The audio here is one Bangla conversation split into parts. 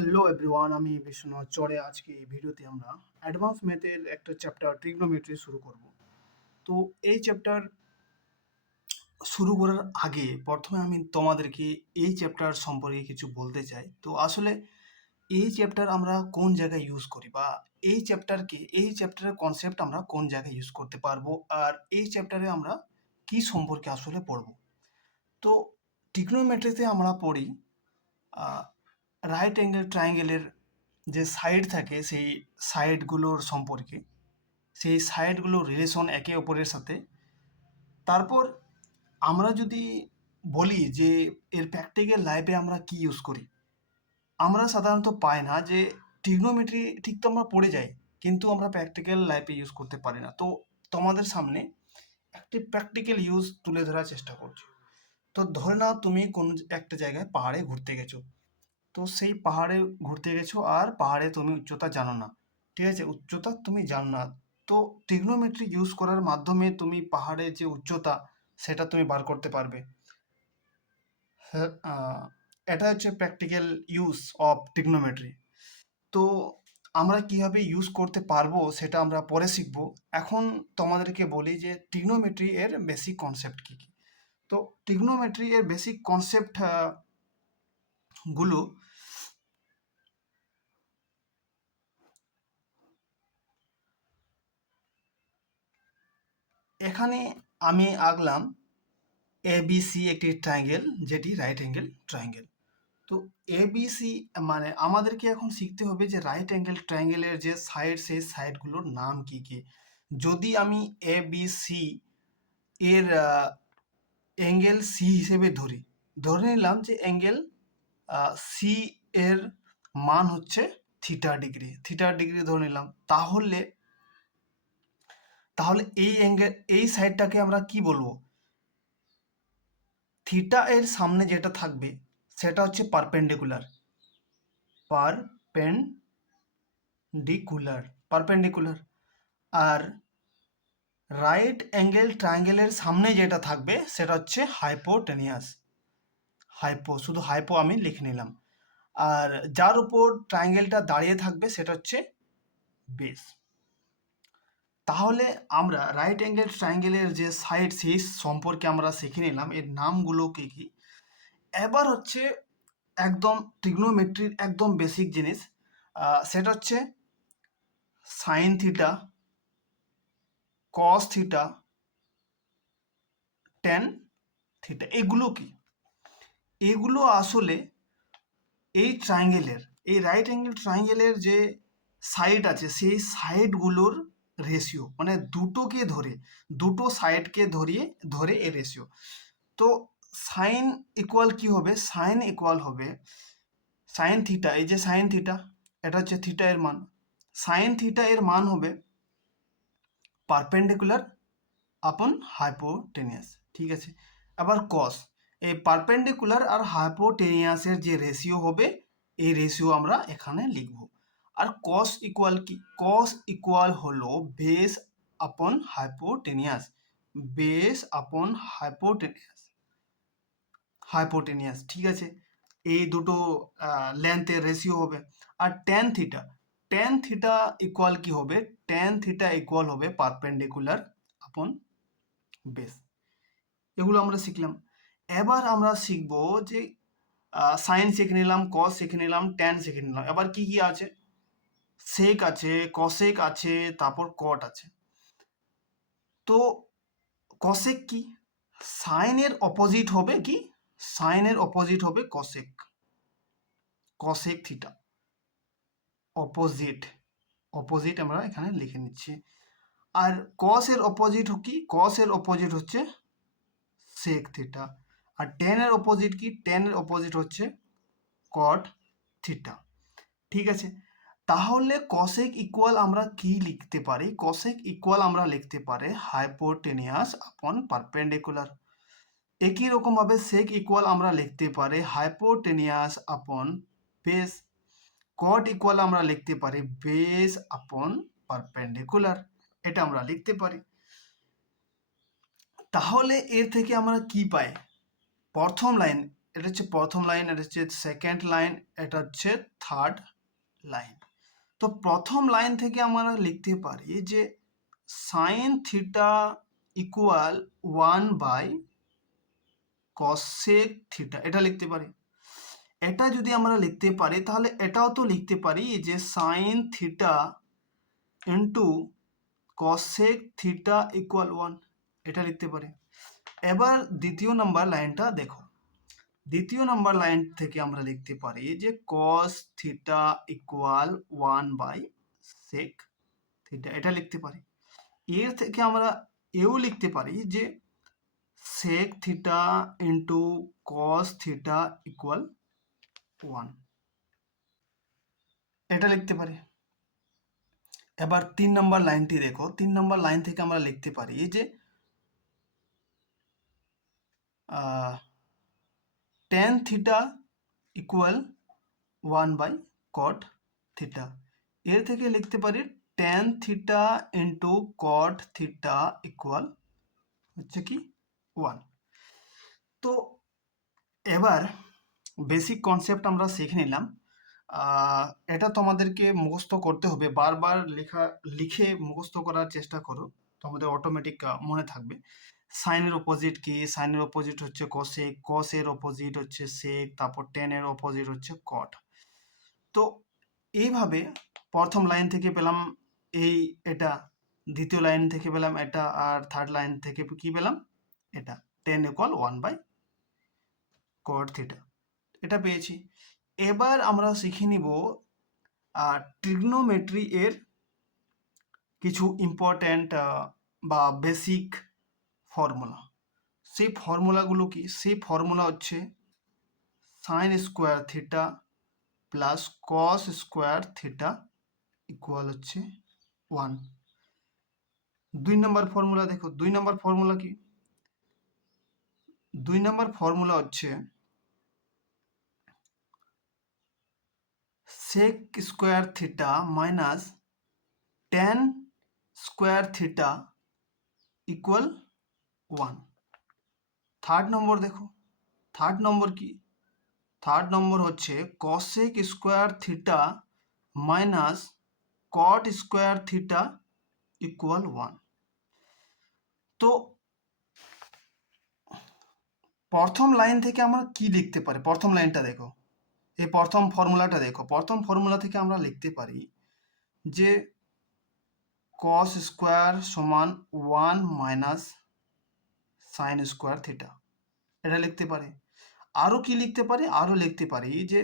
হ্যালো এভরিওয়ান, আমি বিশ্বনাথ চড়ে। আজকে এই ভিডিওতে আমরা অ্যাডভান্স ম্যাথের একটা চ্যাপ্টার ট্রিগনোমেট্রি শুরু করব। তো এই চ্যাপ্টার শুরু করার আগে প্রথমে আমি তোমাদেরকে এই চ্যাপ্টার সম্পর্কে কিছু বলতে চাই। তো আসলে এই চ্যাপ্টার আমরা কোন জায়গায় ইউজ করি, বা এই চ্যাপ্টারের কনসেপ্ট আমরা কোন জায়গায় ইউজ করতে পারবো, আর এই চ্যাপ্টারে আমরা কি সম্পর্কে আসলে পড়ব। তো ট্রিগনোমেট্রিতে আমরা পড়ি রাইট অ্যাঙ্গেল ট্রায়াঙ্গেলের যে সাইড থাকে সেই সাইডগুলোর সম্পর্কে, সেই সাইডগুলোর রিলেশন একে অপরের সাথে। তারপর আমরা যদি বলি যে এর প্র্যাকটিক্যাল লাইফে আমরা কি ইউজ করি, আমরা সাধারণত পাই না যে ট্রিগনোমেট্রি ঠিক তো আমরা পড়ে যাই, কিন্তু আমরা প্র্যাকটিক্যাল লাইফে ইউজ করতে পারি না। তো তোমাদের সামনে একটি প্র্যাকটিক্যাল ইউজ তুলে ধরার চেষ্টা করছি। তো ধরে নাও তুমি কোন একটা জায়গায় পাহাড়ে ঘুরতে গেছো। তো সেই পাহাড়ে ঘুরতে গেছো আর পাহাড়ে তুমি উচ্চতা জানো না। ঠিক আছে, উচ্চতা তুমি জানো না। তো ট্রিগনোমেট্রি ইউজ করার মাধ্যমে তুমি পাহাড়ের যে উচ্চতা সেটা তুমি বার করতে পারবে। হ্যাঁ, এটা হচ্ছে প্র্যাকটিক্যাল ইউজ অফ ট্রিগনোমেট্রি। তো আমরা কিভাবে ইউজ করতে পারবো সেটা আমরা পরে শিখবো। এখন তোমাদেরকে বলি যে ট্রিগনোমেট্রি এর বেসিক কনসেপ্ট কি কি। তো ট্রিগনোমেট্রি এর বেসিক কনসেপ্ট গুলো এখানে আমি আঁকলাম এবিসি একটি ট্রায়াঙ্গেল, যেটি রাইট অ্যাঙ্গেল ট্রায়াঙ্গেল। তো এবিসি মানে আমাদেরকে এখন শিখতে হবে যে রাইট অ্যাঙ্গেল ট্রায়াঙ্গেলের যে সাইড, সেই সাইডগুলোর নাম কি কি। যদি আমি এবিসি এর অ্যাঙ্গেল সি হিসেবে ধরে নিলাম যে অ্যাঙ্গেল সি এর মান হচ্ছে থিটা ডিগ্রি ধরে নিলাম। তাহলে তাহলে এই অ্যাঙ্গেল, এই সাইডটাকে আমরা কি বলবো? থিটা এর সামনে যেটা থাকবে সেটা হচ্ছে পারপেন্ডিকুলার। পারপেন্ডিকুলার। আর রাইট অ্যাঙ্গেল ট্রায়াঙ্গেলের সামনে যেটা থাকবে সেটা হচ্ছে হাইপোটেনিয়াস। শুধু হাইপো আমি লিখে নিলাম। আর যার উপর ট্রায়াঙ্গেলটা দাঁড়িয়ে থাকবে সেটা হচ্ছে বেস। তাহলে আমরা রাইট অ্যাঙ্গেল ট্রায়াঙ্গেলের যে সাইড, সেই সম্পর্কে আমরা শিখে নিলাম, এর নামগুলো কি কি। এবার হচ্ছে একদম ট্রিগনোমেট্রির একদম বেসিক জিনিস, সেটা হচ্ছে sine theta, cos theta, tan theta. এগুলো কি? এগুলো আসলে এই ট্রায়াঙ্গেলের, এই রাইট অ্যাঙ্গেল ট্রায়াঙ্গেলের যে সাইড আছে সেই সাইডগুলোর রেশিও, মানে দুটো সাইডকে ধরে এ রেশিও। তো সাইন ইকুয়াল কি হবে? সাইন ইকুয়াল হবে সাইন থিটা, এই যে সাইন থিটা, এটা হচ্ছে থিটা এর মান। সাইন থিটা এর মান হবে পারপেন্ডিকুলার আপন হাইপোটেনিয়াস। ঠিক আছে। আবার কস, এই পারপেন্ডিকুলার আর হাইপোটেনিয়াসের যে রেশিও হবে, এই রেশিও আমরা এখানে লিখব। আর কস ইকুয়াল কি? কস ইকুয়াল হলো বেস আপন হাইপোটেনিয়াস। বেস আপন হাইপোটেনিয়াস। ঠিক আছে, এই দুটো লেন্থের রেশিও হবে। আর ট্যান থিটা ইকুয়াল কি হবে? ট্যান থিটা ইকুয়াল হবে পারপেন্ডিকুলার আপন বেস। এগুলো আমরা শিখলাম। এবার আমরা শিখব যে সাইন শিখে নিলাম, কস শিখে নিলাম, ট্যান শিখে নিলাম। এবার কি কি আছে? সেক আছে, কসেক আছে, তারপর কট আছে। তো কসেক কি? সাইনের অপোজিট হবে কি? সাইনের অপোজিট হবে কসেক। কসেক থিটা অপোজিট আমরা এখানে লিখে নিচ্ছি। আর কস এর অপোজিট কি? কস এর অপোজিট হচ্ছে সেক থিটা। আর টেন এর অপোজিট কি? টেন এর অপোজিট হচ্ছে কট থিটা। ঠিক আছে। তাহলে কসেক ইকুয়াল আমরা কি লিখতে পারি? কসেক ইকুয়াল আমরা লিখতে পারি হাইপোটেনিয়াস আপন পারপেন্ডিকুলার। একই রকম ভাবে সেক ইকুয়াল আমরা লিখতে পারি হাইপোটেনিয়াস আপন বেস। কট ইকুয়াল আমরা লিখতে পারি বেস আপন পারপেন্ডিকুলার। এটা আমরা লিখতে পারি। তাহলে এর থেকে আমরা কি পাই? প্রথম লাইন, এটা হচ্ছে প্রথম লাইন, এটা হচ্ছে সেকেন্ড লাইন, এটা হচ্ছে থার্ড লাইন। তো প্রথম লাইন থেকে আমরা লিখতে পারি যে sine theta equal 1/cosec theta, এটা লিখতে পারি। এটা যদি আমরা লিখতে পারি তাহলে এটাও তো লিখতে পারি যে sine theta into cosec theta equal 1, এটা লিখতে পারি। এবার দ্বিতীয় নাম্বার লাইনটা দেখো, দ্বিতীয় নাম্বার লাইন থেকে আমরা লিখতে পারি যে cos theta equal 1/sec theta, এটা লিখতে পারি। এর থেকে আমরা এও লিখতে পারি যে sec theta into cos theta equal 1, এটা লিখতে পারি। এবার 3 নম্বর লাইনটি দেখো, 3 নম্বর লাইন থেকে আমরা লিখতে পারি যে tan theta equal 1/cot theta, এর থেকে লিখতে পারি tan theta into cot theta equal হচ্ছে কি 1। তো এবার বেসিক কনসেপ্ট আমরা শিখে নিলাম। এটা তোমাদেরকে মুখস্থ করতে হবে, বারবার লিখে মুখস্থ করার চেষ্টা করো, তোমাদের অটোমেটিক মনে থাকবে। সাইনের অপোজিট কি? সাইনের অপোজিট হচ্ছে কোসেক, কসের অপোজিট হচ্ছে সেক, তারপর টেনের অপোজিট হচ্ছে কট। তো এইভাবে প্রথম লাইন থেকে পেলাম এটা, দ্বিতীয় লাইন থেকে পেলাম এটা, আর থার্ড লাইন থেকে কি পেলাম? এটা tan ইকুয়াল 1/cot থিটা, এটা পেয়েছি। এবার আমরা শিখে নিব ট্রিগনোমেট্রি এর কিছু ইম্পর্ট্যান্ট বা বেসিক ফর্মুলা। সেই ফর্মুলাগুলো কি? সেই ফর্মুলা হচ্ছে sine square theta plus cos square theta equal হচ্ছে 1। 2 নম্বর ফর্মুলা দেখো, 2 নম্বর ফর্মুলা কি? 2 নম্বর ফর্মুলা হচ্ছে sec square theta minus tan square theta equal 1। Third number দেখো, থার্ড নম্বর কি? থার্ড নম্বর হচ্ছে cosec square theta minus cot square theta equal 1। তো প্রথম লাইন থেকে আমরা কি লিখতে পারি? প্রথম লাইনটা দেখো, এই প্রথম ফর্মুলাটা দেখো, প্রথম ফর্মুলা থেকে আমরা লিখতে পারি যে cos স্কোয়ার সমান 1 মাইনাস সাইন স্কোয়ার থিটা, এটা লিখতে পারি। আরও কি লিখতে পারি? আরও লিখতে পারি যে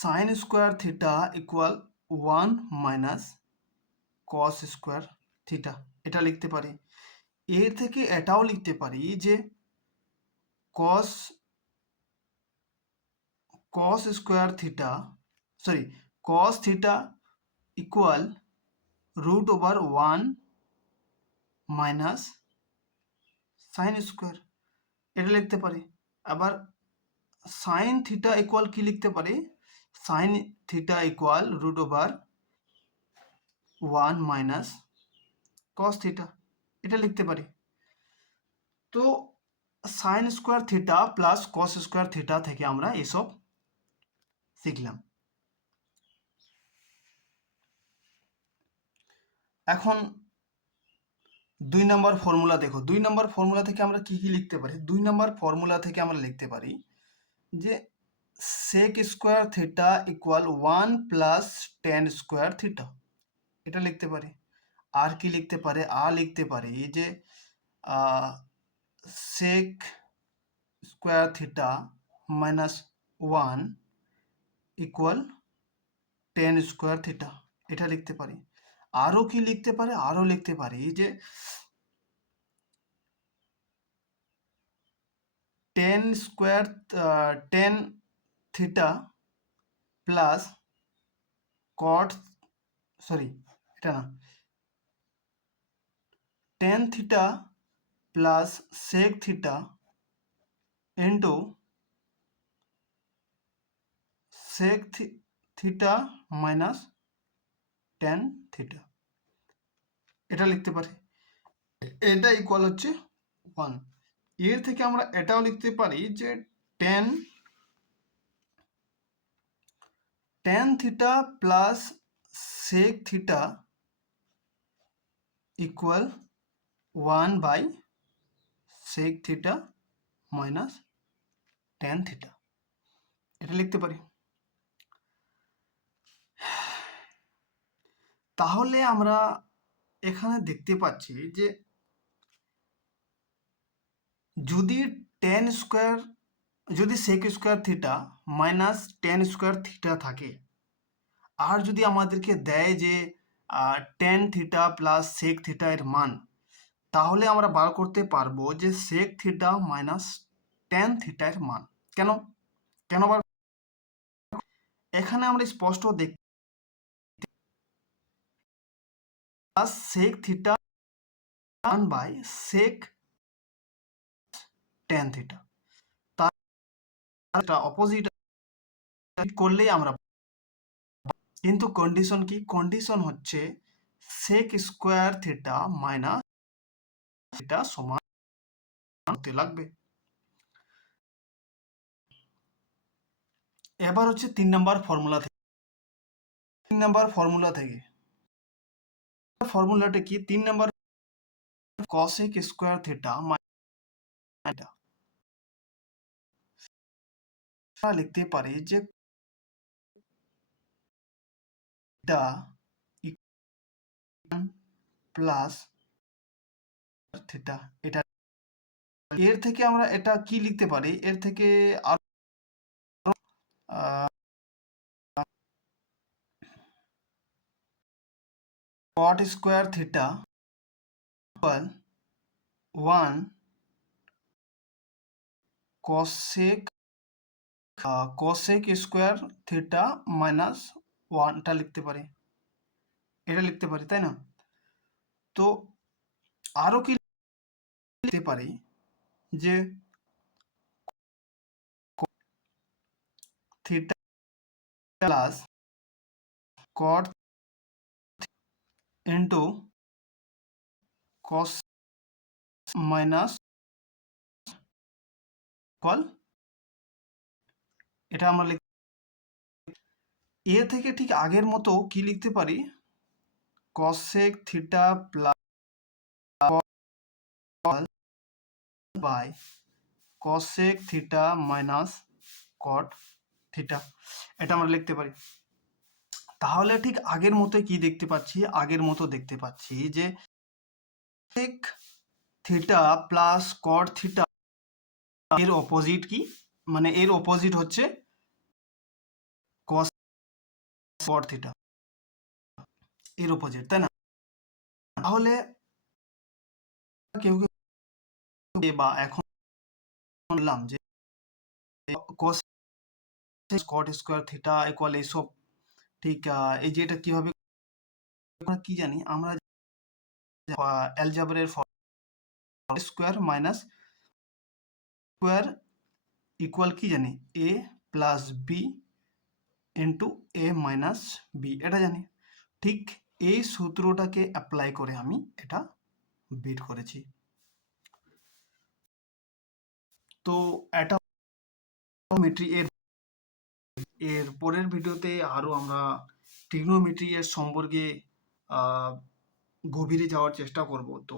sine square theta equal 1 minus cos square theta, এটা লিখতে পারি। এর থেকে এটাও লিখতে পারি যে cos square theta, sorry, cos theta equal √1 minus sine square, এটা লিখতে পারি। আবার সাইন থিটা ইকুয়াল কি লিখতে পারি? Sine theta equal √1 minus cos theta, এটা লিখতে পারি। তো sine square theta plus cos square theta থেকে আমরা এসব শিখলাম। এখন 2 নম্বর ফর্মুলা দেখো, 2 নম্বর ফর্মুলা থেকে আমরা কি কি লিখতে পারি? 2 নম্বর ফর্মুলা থেকে আমরা লিখতে পারি যে sec square theta equal 1 plus tan square theta, এটা লিখতে পারি। আর কি লিখতে পারে? আর লিখতে পারি যে sec square theta minus 1 equal tan square theta, এটা লিখতে পারি। আরও কি লিখতে পারে? আরও লিখতে পারি যে tan theta plus cot, sorry এটা না, tan theta plus sec theta into sec theta minus tan theta, এটা লিখতে পারি। এটা ইকুয়াল হচ্ছে 1। এর থেকে আমরা এটাও লিখতে পারি যে tan theta plus sec theta equal 1/sec theta minus tan theta, এটা লিখতে পারি। তাহলে আমরা এখানে দেখতে পাচ্ছি যে যদি tan স্কোয়ার, যদি sec square theta minus tan square theta থাকে, আর যদি আমাদেরকে দেয় যে tan theta plus sec theta এর মান, তাহলে আমরা বার করতে পারবো যে sec theta minus tan theta এর মান। কেন কেন বার? এখানে আমরা স্পষ্ট দেখতে plus sec theta 1/sec tan theta, তার অপোজিট করলেই আমরা, কিন্তু কন্ডিশন কি? কন্ডিশন হচ্ছে sec square theta minus theta সমান হতে লাগবে। এবার হচ্ছে 3 নাম্বার ফর্মুলা থেকে। 3 নাম্বার ফর্মুলা থেকে ফর্মুলাটা কি? 3 number cosec square theta minus, লিখতে পারি যে থিটা প্লাস থিটা। এটা এর থেকে আমরা এটা কি লিখতে পারি? এর থেকে আরো cot square theta equal 1 cosec square theta minus 1টা লিখতে পারি, এটা লিখতে পারি, তাই না? তো আরো কি লিখতে পারি যে theta plus cot into cos minus call, এটা আমরা এর থেকে ঠিক আগের মতো কি লিখতে পারি? cosec theta plus by cosec theta minus cot theta, এটা আমরা লিখতে পারি। তাহলে ঠিক আগের মতো কি দেখতে পাচ্ছি? আগের মতো দেখতে পাচ্ছি যে sec theta plus cot theta এর অপোজিট কি? মানে এর অপোজিট হচ্ছে cos cot থিটা, এর অপোজিট, তাই না? তাহলে কেউ কেউ বা এখন বললাম যে cos cot square theta equal এইসব, ঠিক এই যে এটা কিভাবে কি জানি আমরা, অ্যালজেব্রার স্কোয়ার মাইনাস স্কোয়ার ইকুয়াল কি জানি? a plus B into A minus B, এটা জানি। ঠিক এই সূত্রটাকে অ্যাপ্লাই করে আমি এটা বের করেছি। তো এটা ট্রিগনোমেট্রি এর পরের ভিডিওতে আরো আমরা ট্রিগনোমেট্রি এর সম্পর্কে গভীরে যাওয়ার চেষ্টা করব। তো